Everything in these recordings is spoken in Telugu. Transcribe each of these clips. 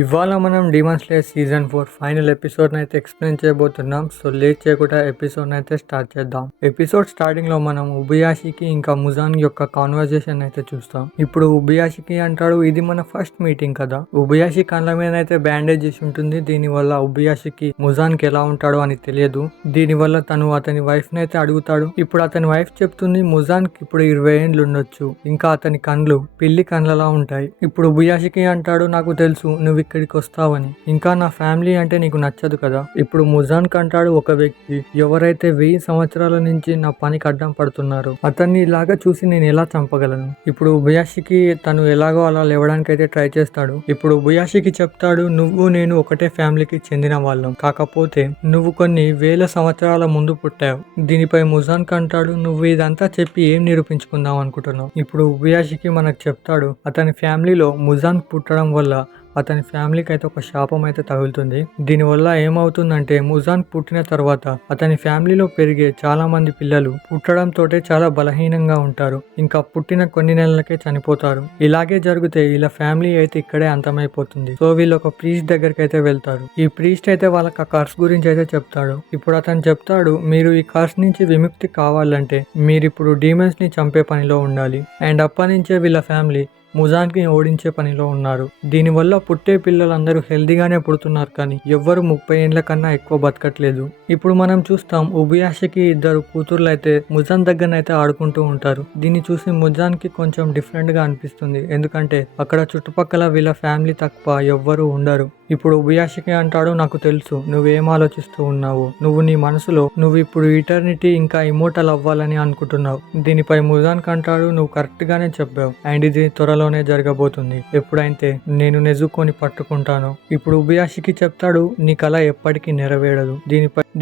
ఇవాళ మనం demon slayer season 4 final episode అయితే ఎక్స్ప్లెయిన్ చేయబోతున్నాం. సో లేట్ చేయకుండా ఎపిసోడ్ అయితే స్టార్ట్ చేద్దాం. ఎపిసోడ్ స్టార్టింగ్ లో మనం ఉబయాషికి ఇంకా ముజాన్ యొక్క కాన్వర్జేషన్ అయితే చూస్తాం. ఇప్పుడు ఉబయాషికి అంటాడు, ఇది మన ఫస్ట్ మీటింగ్ కదా. ఉబయాషి కళ్ళ మీద అయితే బ్యాండేజ్ చేసి ఉంటుంది. దీని వల్ల ఉబయాషికి ముజాన్ కి ఎలా ఉంటాడో అని తెలియదు. దీని వల్ల తను అతని వైఫ్ ని అయితే అడుగుతాడు. ఇప్పుడు అతని వైఫ్ చెప్తుంది ముజాన్ కి ఇప్పుడు 20 ఏండ్లు ఉండొచ్చు, ఇంకా అతని కండ్లు పిల్లి కండ్లలా ఉంటాయి. ఇప్పుడు ఉబయాషికి అంటాడు, నాకు తెలుసు నువ్వు ఇక్కడికి వస్తావని, ఇంకా నా ఫ్యామిలీ అంటే నీకు నచ్చదు కదా. ఇప్పుడు ముజాన్ కంటాడు, ఒక వ్యక్తి ఎవరైతే 1000 సంవత్సరాల నుంచి నా పనికి అడ్డం పడుతున్నారో అతన్ని ఇలాగా చూసి నేను ఎలా చంపగలను. ఇప్పుడు ఉబయాషికి తను ఎలాగో అలా లేవడానికి అయితే ట్రై చేస్తాడు. ఇప్పుడు ఉబయాషికి చెప్తాడు, నువ్వు నేను ఒకటే ఫ్యామిలీకి చెందిన వాళ్ళం, కాకపోతే నువ్వు కొన్ని 1000 సంవత్సరాల ముందు పుట్టావు. దీనిపై ముజాన్ కంటాడు, నువ్వు ఇదంతా చెప్పి ఏం నిరూపించుకుందాం అనుకుంటున్నావు. ఇప్పుడు ఉబయాషికి మనకు చెప్తాడు, అతని ఫ్యామిలీలో ముజాన్ పుట్టడం వల్ల అతని ఫ్యామిలీకి అయితే ఒక శాపం అయితే తగులుతుంది. దీనివల్ల ఏమవుతుందంటే ముజాన్ పుట్టిన తర్వాత అతని ఫ్యామిలీలో పెరిగే చాలా మంది పిల్లలు పుట్టడంతో చాలా బలహీనంగా ఉంటారు, ఇంకా పుట్టిన కొన్ని నెలలకే చనిపోతారు. ఇలాగే జరిగితే వీళ్ళ ఫ్యామిలీ అయితే ఇక్కడే అంతమైపోతుంది. సో వీళ్ళు ఒక ప్రీస్ట్ దగ్గరికి అయితే వెళ్తారు. ఈ ప్రీస్ట్ అయితే వాళ్ళకి ఆ కర్స్ గురించి అయితే చెప్తాడు. ఇప్పుడు అతను చెప్తాడు, మీరు ఈ కర్స్ నుంచి విముక్తి కావాలంటే మీరు ఇప్పుడు డీమన్స్ ని చంపే పనిలో ఉండాలి. అండ్ అప్పటి నుంచే వీళ్ళ ఫ్యామిలీ ముజాన్ కి ఓడించే పనిలో ఉన్నారు. దీనివల్ల పుట్టే పిల్లలందరూ హెల్దీగానే పుడుతున్నారు, కానీ ఎవ్వరు 30 ఏండ్ల కన్నా ఎక్కువ బతకట్లేదు. ఇప్పుడు మనం చూస్తాం, ఉబయాషికి 2 కూతుర్లు అయితే ముజాన్ దగ్గరనైతే ఆడుకుంటూ ఉంటారు. దీన్ని చూసి ముజాన్ కి కొంచెం డిఫరెంట్ గా అనిపిస్తుంది, ఎందుకంటే అక్కడ చుట్టుపక్కల వీళ్ళ ఫ్యామిలీ తక్కువ ఎవ్వరు ఉండరు. ఇప్పుడు ఉబయాషికి అంటాడు, నాకు తెలుసు నువ్వేం ఆలోచిస్తూ ఉన్నావు. నువ్వు నీ మనసులో నువ్వు ఇప్పుడు ఇటర్నిటీ ఇంకా ఇమోటల్ అవ్వాలని అనుకుంటున్నావు. దీనిపై ముజాన్ కంటాడు, నువ్వు కరెక్ట్ గానే చెప్పావు, అండ్ ఇది త్వరలోనే జరగబోతుంది. ఎప్పుడైతే నేను నెజుకొని పట్టుకుంటాను. ఇప్పుడు ఉబయాషికి చెప్తాడు, నీ కళ ఎప్పటికీ నెరవేరదు.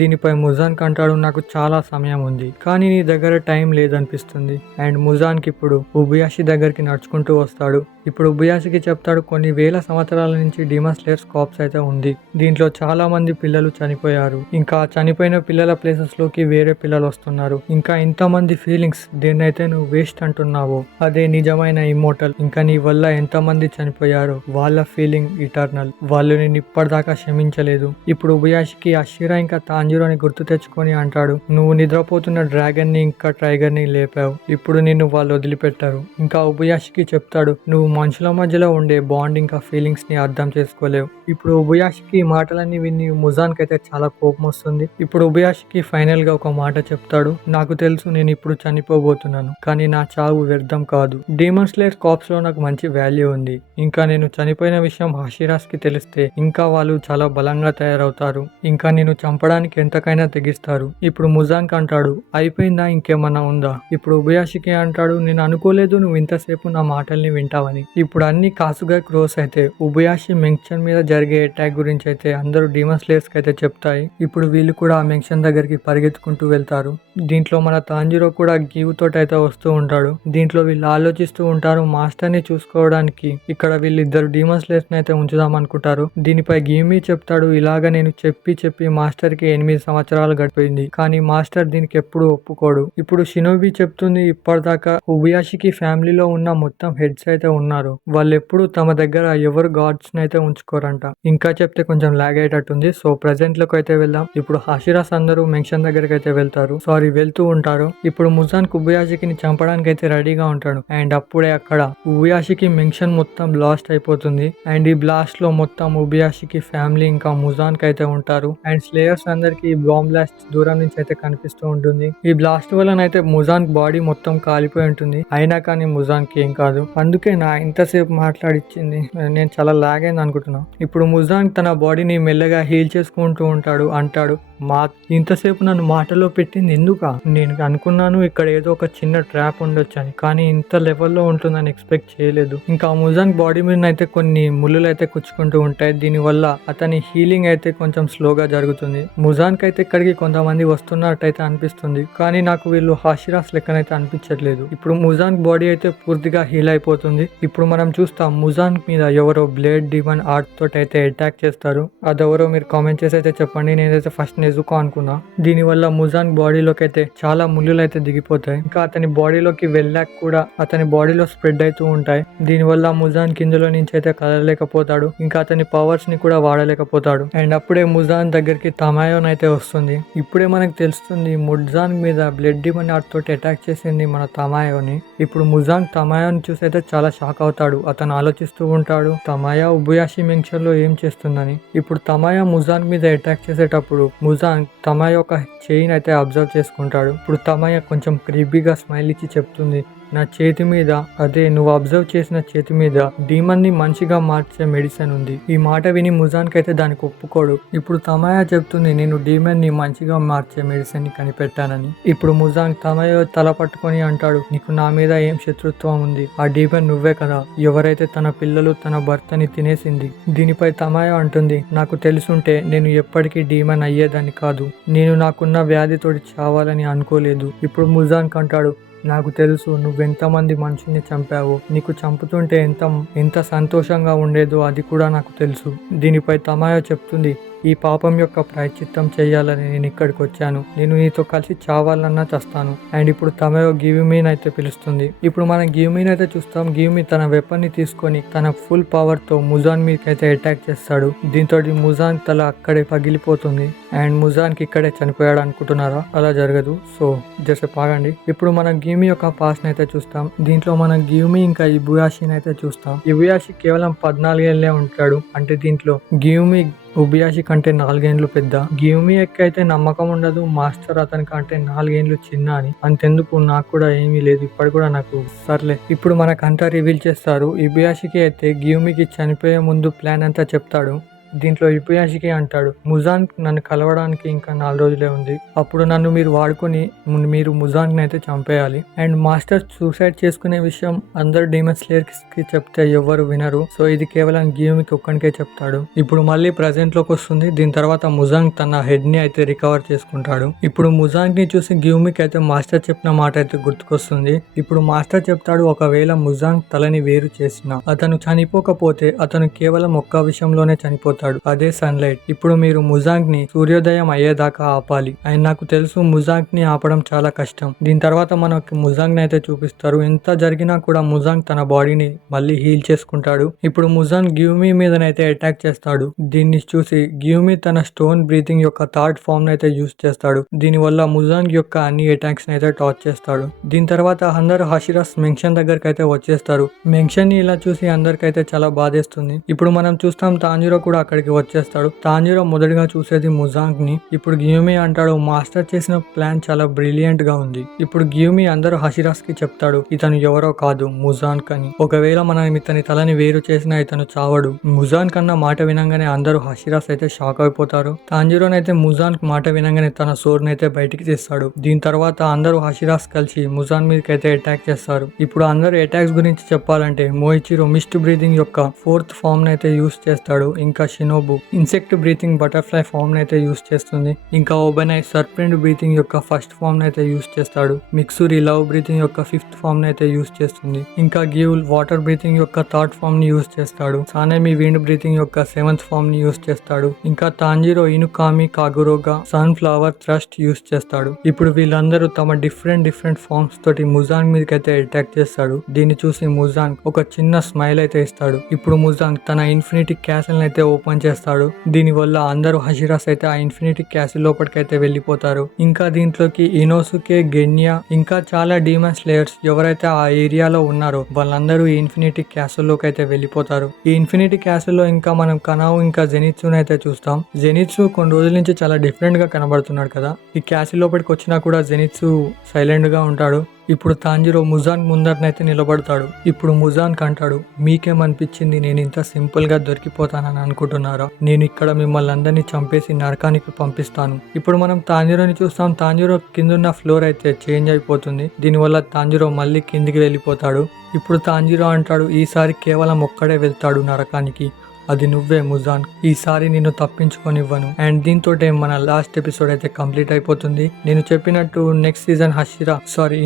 దీనిపై ముజాన్ కంటాడు, నాకు చాలా సమయం ఉంది, కానీ నీ దగ్గర టైం లేదనిపిస్తుంది. అండ్ ముజాన్ కి ఇప్పుడు ఉబయాషి దగ్గరికి నడుచుకుంటూ వస్తాడు. ఇప్పుడు ఉబయాషికి చెప్తాడు, కొన్ని 1000 సంవత్సరాల నుంచి డీమన్ స్లేయర్స్ కార్ప్స్ అయితే ఉంది. దీంట్లో చాలా మంది పిల్లలు చనిపోయారు, ఇంకా చనిపోయిన పిల్లల ప్లేసెస్ లోకి వేరే పిల్లలు వస్తున్నారు. ఇంకా ఇంతమంది ఫీలింగ్స్, దేన్నైతే నువ్వు వేస్ట్ అంటున్నావో అదే నిజమైన ఇమ్మోటల్. ఇంకా నీ వల్ల ఎంతమంది చనిపోయారో వాళ్ళ ఫీలింగ్ ఇటర్నల్. వాళ్ళు నేను ఇప్పటిదాకా క్షమించలేదు. ఇప్పుడు ఉబయాషికి అషిరా ఇంకా తాంజిరోని గుర్తు తెచ్చుకొని అంటాడు, నువ్వు నిద్రపోతున్న డ్రాగన్ ని ఇంకా టైగర్ ని లేపావు, ఇప్పుడు నిన్ను వాళ్ళు వదిలిపెట్టారు. ఇంకా ఉబయాషికి చెప్తాడు, నువ్వు మనుషుల మధ్యలో ఉండే బాండ్ ఇంకా ఫీలింగ్స్ ని అర్థం చేసుకోలేవు. ఇప్పుడు ఉబయాషికి ఈ మాటలన్నీ విని ముజాన్ కి అయితే చాలా కోపం వస్తుంది. ఇప్పుడు ఉబయాషికి ఫైనల్ గా ఒక మాట చెప్తాడు, నాకు తెలుసు నేను ఇప్పుడు చనిపోబోతున్నాను, కానీ నా చావు వ్యర్థం కాదు. డీమన్ స్లేయర్ కార్ప్స్ లో నాకు మంచి వాల్యూ ఉంది. ఇంకా నేను చనిపోయిన విషయం హషిరాస్ కి తెలిస్తే ఇంకా వాళ్ళు చాలా బలంగా తయారవుతారు, ఇంకా నేను చంపడానికి ఎంతకైనా తెగిస్తారు. ఇప్పుడు ముజాన్ అంటాడు, అయిపోయిందా, ఇంకేమన్నా ఉందా. ఇప్పుడు ఉబయాషికి అంటాడు, నేను అనుకోలేదు నువ్వు ఇంతసేపు నా మాటల్ని వింటావని. ఇప్పుడు అన్ని కాసుగా క్రోస్ అయితే ఉబయాషి మెంక్షన్ మీద జరిగే అటాక్ గురించి అయితే అందరూ డీమన్ స్లేయర్స్ కి అయితే చెప్తాయి. ఇప్పుడు వీళ్ళు కూడా ఆ మెంక్షన్ దగ్గరికి పరిగెత్తుకుంటూ వెళ్తారు. దీంట్లో మన తాంజిరో కూడా గీవ్ తోటి అయితే వస్తూ ఉంటాడు. దీంట్లో వీళ్ళు ఆలోచిస్తూ ఉంటారు, మాస్టర్ ని చూసుకోవడానికి ఇక్కడ వీళ్ళిద్దరు డీమన్ స్లేయర్స్ ని అయితే ఉంచుదాం అనుకుంటారు. దీనిపై గీమీ చెప్తాడు, ఇలాగా నేను చెప్పి మాస్టర్ కి 8 సంవత్సరాలు గడిపోయింది, కానీ మాస్టర్ దీనికి ఎప్పుడు ఒప్పుకోడు. ఇప్పుడు షినోబి చెప్తుంది, ఇప్పటిదాకా ఉబయాషికి ఫ్యామిలీలో ఉన్న మొత్తం హెడ్స్ అయితే ఉన్నారు, వాళ్ళు ఎప్పుడు తమ దగ్గర ఎవరు గాడ్స్ ని అయితే ఉంచుకోరంట. ఇంకా చెప్తే కొంచెం లాగ్ అయ్యేటట్టుంది. సో ప్రెసెంట్ లోకి అయితే వెళ్దాం. ఇప్పుడు హషిరాస్ అందరూ మెంక్షన్ దగ్గరికి అయితే వెళ్తూ ఉంటారు. ఇప్పుడు ముజాన్ ఉబయాషికి చంపడానికి అయితే రెడీగా ఉంటాడు. అండ్ అప్పుడే అక్కడ ఉబయాషికి మెంక్షన్ మొత్తం బ్లాస్ట్ అయిపోతుంది. అండ్ ఈ బ్లాస్ట్ లో మొత్తం ఉబయాషికి ఫ్యామిలీ ఇంకా ముజాన్ కి అయితే ఉంటారు. అండ్ స్లేయర్స్ అందరికి ఈ బాంబ్ బ్లాస్ట్ దూరం నుంచి అయితే కనిపిస్తూ ఉంటుంది. ఈ బ్లాస్ట్ వల్లనైతే ముజాన్ బాడీ మొత్తం కాలిపోయి ఉంటుంది, అయినా కానీ ముజాన్ కి ఏం కాదు. అందుకే నా ఇంతసేపు మాట్లాడిచ్చింది, నేను చాలా లాగ్ అయింది అనుకుంటున్నాను. ఇప్పుడు ముజాన్ తన బాడీని మెల్లగా హీల్ చేసుకుంటూ అంటాడు, ఇంతసేపు నన్ను మాటలో పెట్టింది ఎందుక. నేను అనుకున్నాను ఇక్కడ ఏదో ఒక చిన్న ట్రాప్ ఉండొచ్చు అని, కానీ ఇంత లెవెల్లో ఉంటుందని ఎక్స్పెక్ట్ చేయలేదు. ఇంకా ముజాన్ బాడీ మీద అయితే కొన్ని ముళ్ళులు అయితే కుచ్చుకుంటూ ఉంటాయి. దీని వల్ల అతని హీలింగ్ అయితే కొంచెం స్లోగా జరుగుతుంది. ముజాన్ ముజాన్కి అయితే ఇక్కడికి కొంతమంది వస్తున్నట్టయితే అనిపిస్తుంది, కానీ నాకు వీళ్ళు హాషిరాస్ లెక్కనైతే అనిపించట్లేదు. ఇప్పుడు ముజాన్ బాడీ అయితే పూర్తిగా హీల్ అయిపోతుంది. ఇప్పుడు మనం చూస్తాం ముజాన్ మీద ఎవరో బ్లేడ్ డిమన్ ఆర్ట్ తోటి అయితే అటాక్ చేస్తారు. అదెవరో మీరు కామెంట్ చేసి అయితే చెప్పండి. నేనైతే ఫస్ట్ నెజుకో అనుకున్నా. దీనివల్ల ముజాన్ బాడీలోకి అయితే చాలా ముళ్ళులు అయితే దిగిపోతాయి. ఇంకా అతని బాడీలోకి వెళ్ళాక కూడా అతని బాడీలో స్ప్రెడ్ అవుతూ ఉంటాయి. దీనివల్ల ముజాన్ కిందలో నుంచి అయితే కదలలేకపోతాడు. ఇంకా అతని పవర్స్ ని కూడా వాడలేకపోతాడు. అండ్ అప్పుడే ముజాన్ దగ్గరికి తమాయోన్ అయితే వస్తుంది. ఇప్పుడే మనకు తెలుస్తుంది ముజాన్ మీద బ్లడ్ డిమన్ ఆర్ట్ తోటి అటాక్ చేసింది మన తమాయోని. ఇప్పుడు ముజాన్ తమాయోని చూసి అయితే చాలా షాక్ అవుతాడు. అతను ఆలోచిస్తూ ఉంటాడు తమాయా ఉబుయాషి మెంక్షన్ లో ఏం చేస్తుందని. ఇప్పుడు తమాయా ముజాన్ మీద అటాక్ చేసేటప్పుడు ముజాన్ తమాయా ఒక చైన్ అయితే అబ్జర్వ్ చేసుకుంటాడు. ఇప్పుడు తమాయా కొంచెం క్రీపీగా స్మైల్ ఇచ్చి చెప్తుంది, నా చేతి మీద, అదే నువ్వు అబ్జర్వ్ చేసిన చేతి మీద డీమన్ ని మంచిగా మార్చే మెడిసిన్ ఉంది. ఈ మాట విని ముజాన్ కైతే దానికి ఒప్పుకోడు. ఇప్పుడు తమాయా చెప్తుంది, నేను డీమన్ ని మంచిగా మార్చే మెడిసిన్ ని కనిపెట్టానని. ఇప్పుడు ముజాన్ తమాయా తల పట్టుకొని అంటాడు, నీకు నా మీద ఏం శత్రుత్వం ఉంది? ఆ డీమన్ నువ్వే కదా, ఎవరైతే తన పిల్లలు తన భర్తని తినేసింది. దీనిపై తమాయా అంటుంది, నాకు తెలుసుంటే నేను ఎప్పటికీ డీమన్ అయ్యేదాన్ని కాదు. నేను నాకున్న వ్యాధితోటి చావాలని అనుకోలేదు. ఇప్పుడు ముజాన్ అంటాడు, నాకు తెలుసు నువ్వెంతమంది మనుషుల్ని చంపావో, నీకు చంపుతుంటే ఎంత సంతోషంగా ఉండేదో అది కూడా నాకు తెలుసు. దీనిపై తమాయా చెప్తుంది, ఈ పాపం యొక్క ప్రాయశ్చిత్తం చేయాలని నేను ఇక్కడికి వచ్చాను. నేను నీతో కలిసి చావాలన్నా చస్తాను. అండ్ ఇప్పుడు తమాయో గివ్మీన్ అయితే పిలుస్తుంది. ఇప్పుడు మనం గివ్మీన్ అయితే చూస్తాం. గివ్మీ తన వెపన్ ని తీసుకొని తన ఫుల్ పవర్ తో ముజాన్ మీదకి అయితే అటాక్ చేస్తాడు. దీంతో ముజాన్ తల అక్కడే పగిలిపోతుంది. అండ్ ముజాన్ కి ఇక్కడే చనిపోయాడు అనుకుంటున్నారా? అలా జరగదు. సో జస్ట్ ఆగండి. ఇప్పుడు మనం గివ్మీ యొక్క పాస్ట్ అయితే చూస్తాం. దీంట్లో మనం గివ్మీ ఇంకా ఇబుయాషిని అయితే చూస్తాం. ఇబుయాషి కేవలం 14 ఏళ్లే ఉంటాడు. అంటే దీంట్లో గివ్మీ ఉబియాషి కంటే 4 ఏండ్లు పెద్ద. గివ్మీ అయితే నమ్మకం ఉండదు మాస్టర్ అతని కంటే 4 ఏండ్లు చిన్న అని. అంతెందుకు, నాకు కూడా ఏమీ లేదు ఇప్పటి కూడా నాకు. సర్లే, ఇప్పుడు మనకంతా రివీల్ చేస్తారు. ఇబుయాషికి అయితే గివ్మీకి చనిపోయే ముందు ప్లాన్ అంతా చెప్తాడు. దీంట్లో ఇబుయాషికి అంటాడు, ముజాన్ నన్ను కలవడానికి ఇంకా 4 రోజులే ఉంది. అప్పుడు నన్ను మీరు వాడుకొని మీరు ముజాన్ అయితే చంపేయాలి. అండ్ మాస్టర్ సూసైడ్ చేసుకునే విషయం అందరు డీమన్ స్లేయర్స్ కి చెప్తే ఎవరు వినరు. సో ఇది కేవలం గివ్మీకి ఒక్కడికే చెప్తాడు. ఇప్పుడు మళ్ళీ ప్రెజెంట్ లోకి వస్తుంది. దీని తర్వాత ముజాన్ తన హెడ్ ని అయితే రికవర్ చేసుకుంటాడు. ఇప్పుడు ముజాన్ ని చూసి గివ్మీకి అయితే మాస్టర్ చెప్పిన మాట అయితే గుర్తుకొస్తుంది. ఇప్పుడు మాస్టర్ చెప్తాడు, ఒకవేళ ముజాన్ తలని వేరు చేసినా అతను చనిపోకపోతే అతను కేవలం ఒక్క విషయంలోనే చనిపోతాడు, అదే సన్లైట్. ఇప్పుడు మీరు ముజాంగ్ ని సూర్యోదయం అయ్యేదాకా ఆపాలి. అండ్ నాకు తెలుసు ముజాంగ్ ని ఆపడం చాలా కష్టం. దీని తర్వాత మనకి ముజాంగ్ ని అయితే చూపిస్తారు. ఎంత జరిగినా కూడా ముజాంగ్ తన బాడీని మళ్ళీ హీల్ చేసుకుంటాడు. ఇప్పుడు ముజాంగ్ గివ్మీ మీదనైతే అటాక్ చేస్తాడు. దీన్ని చూసి గివ్మీ తన స్టోన్ బ్రీతింగ్ యొక్క థర్డ్ ఫామ్ అయితే యూజ్ చేస్తాడు. దీని వల్ల ముజాంగ్ యొక్క అన్ని అటాక్స్ అయితే టాచ్ చేస్తాడు. దీని తర్వాత అందరు హాషిరాస్ మెంక్షన్ దగ్గరికి అయితే వచ్చేస్తారు. మెంక్షన్ ని ఇలా చూసి అందరికైతే చాలా బాధేస్తుంది. ఇప్పుడు మనం చూస్తాం తాంజిరో కూడా అక్కడికి వచ్చేస్తాడు. తాంజిరో మొదటిగా చూసేది ముజాంగ్ ని. ఇప్పుడు గివ్మీ అంటాడు, మాస్టర్ చేసిన ప్లాన్ చాలా బ్రిలియంట్ గా ఉంది. ఇప్పుడు గివ్మీ అందరూ హాషిరాస్ కి చెప్తాడు, ఇతను ఎవరో కాదు ముజాన్ అని. ఒకవేళ మనం ఇతని తలని వేరు చేసినా ఇతను చావడు. ముజాన్ కన్నా మాట వినంగానే అందరూ హాషిరాస్ అయితే షాక్ అయిపోతారు. తాంజిరోన్ అయితే ముజాన్ మాట వినంగానే తన సోర్ని అయితే బయటికి తీస్తాడు. దీని తర్వాత అందరూ హాషిరాస్ కలిసి ముజాన్ మీదకి అయితే అటాక్ చేస్తారు. ఇప్పుడు అందరూ అటాక్స్ గురించి చెప్పాలంటే మోయిచిరో మిస్ట్ బ్రీతింగ్ యొక్క 4th ఫామ్ అయితే యూస్ చేస్తాడు. ఇంకా Shinobu insect breathing butterfly form అయితే యూస్ చేస్తుంది. ఇంకా ఓబెనై సర్పెంట్ బ్రీతింగ్ యొక్క 1st ఫామ్ అయితే యూస్ చేస్తాడు. మిక్సూరి లవ్ బ్రీతింగ్ యొక్క 5th ఫామ్ అయితే యూస్ చేస్తుంది. ఇంకా గివుల్ వాటర్ బ్రీతింగ్ యొక్క 3rd ఫామ్ ని యూస్ చేస్తాడు. సానెమి విండ్ బ్రీతింగ్ యొక్క 7th ఫామ్ ని యూస్ చేస్తాడు. ఇంకా తాంజిరో ఇనుకామి కాగురోగా సన్ ఫ్లవర్ థ్రస్ట్ యూస్ చేస్తాడు. ఇప్పుడు వీళ్ళందరూ తమ డిఫరెంట్ ఫామ్స్ తోటి ముజాంగ్ మీదకి అయితే అటాక్ చేస్తాడు. దీన్ని చూసి ముజాంగ్ ఒక చిన్న స్మైల్ అయితే ఇస్తాడు. ఇప్పుడు ముజాంగ్ తన ఇన్ఫినిటీ క్యాసిల్ అయితే ఓపెన్ చేస్తాడు. దీని వల్ల అందరూ హషిరాస్ అయితే ఆ ఇన్ఫినిటీ క్యాసిల్ లోపలికైతే వెళ్ళిపోతారు. ఇంకా దీంట్లోకి ఇనోసుకే, గెన్యా ఇంకా చాలా డీమన్ స్లేయర్స్ ఎవరైతే ఆ ఏరియాలో ఉన్నారో వాళ్ళందరూ ఈ ఇన్ఫినిటీ క్యాసిల్ లోకి అయితే వెళ్ళిపోతారు. ఈ ఇన్ఫినిటీ క్యాసిల్ లో ఇంకా మనం కనావు ఇంకా జెనిత్సును అయితే చూస్తాం. జెనిత్సు కొన్ని రోజుల నుంచి చాలా డిఫరెంట్ గా కనబడుతున్నాడు కదా. ఈ క్యాసిల్ లోపలికి వచ్చినా కూడా జెనిత్సు సైలెంట్ గా ఉంటాడు. ఇప్పుడు తాంజిరో ముజాన్ ముందరనైతే నిలబడతాడు. ఇప్పుడు ముజాన్ అంటాడు, మీకేమనిపించింది నేను ఇంత సింపుల్ గా దొరికిపోతానని అనుకుంటున్నారా? నేను ఇక్కడ మిమ్మల్ని అందరినీ చంపేసి నరకానికి పంపిస్తాను. ఇప్పుడు మనం తాంజిరోని చూస్తాం. తాంజిరో కిందున్న ఫ్లోర్ అయితే చేంజ్ అయిపోతుంది. దీనివల్ల తాంజిరో మళ్ళీ కిందికి వెళ్ళిపోతాడు. ఇప్పుడు తాంజీరో అంటాడు, ఈసారి కేవలం ఒక్కడే వెళ్తాడు నరకానికి, అది నువ్వే ముజాన్, ఈసారి నిన్ను తప్పించుకొనివ్వను. అండ్ దీంతో మన లాస్ట్ ఎపిసోడ్ అయితే కంప్లీట్ అయిపోతుంది. నేను చెప్పినట్టు నెక్స్ట్ సీజన్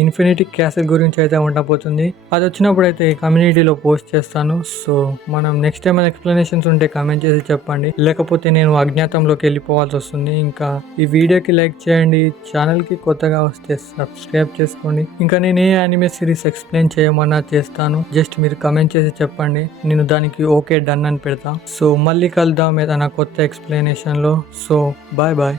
ఇన్ఫినిటీ క్యాసెల్ గురించి అయితే ఉండబోతుంది. అది వచ్చినప్పుడు అయితే కమ్యూనిటీలో పోస్ట్ చేస్తాను. సో మనం నెక్స్ట్ ఏమైనా ఎక్స్ప్లెనేషన్స్ ఉంటే కామెంట్ చేసి చెప్పండి, లేకపోతే నేను అజ్ఞాతంలోకి వెళ్ళిపోవాల్సి వస్తుంది. ఇంకా ఈ వీడియోకి లైక్ చేయండి, ఛానల్ కి కొత్తగా వస్తే సబ్స్క్రైబ్ చేసుకోండి. ఇంకా నేను ఏ యానిమే సిరీస్ ఎక్స్ప్లెయిన్ చేయమన్నా చేస్తాను, జస్ట్ మీరు కమెంట్ చేసి చెప్పండి, నేను దానికి ఓకే డన్ అని పెడతా. సో మళ్ళీ కలుద్దాం ఏదైనా కొత్త ఎక్స్ప్లెనేషన్లో. So bye bye.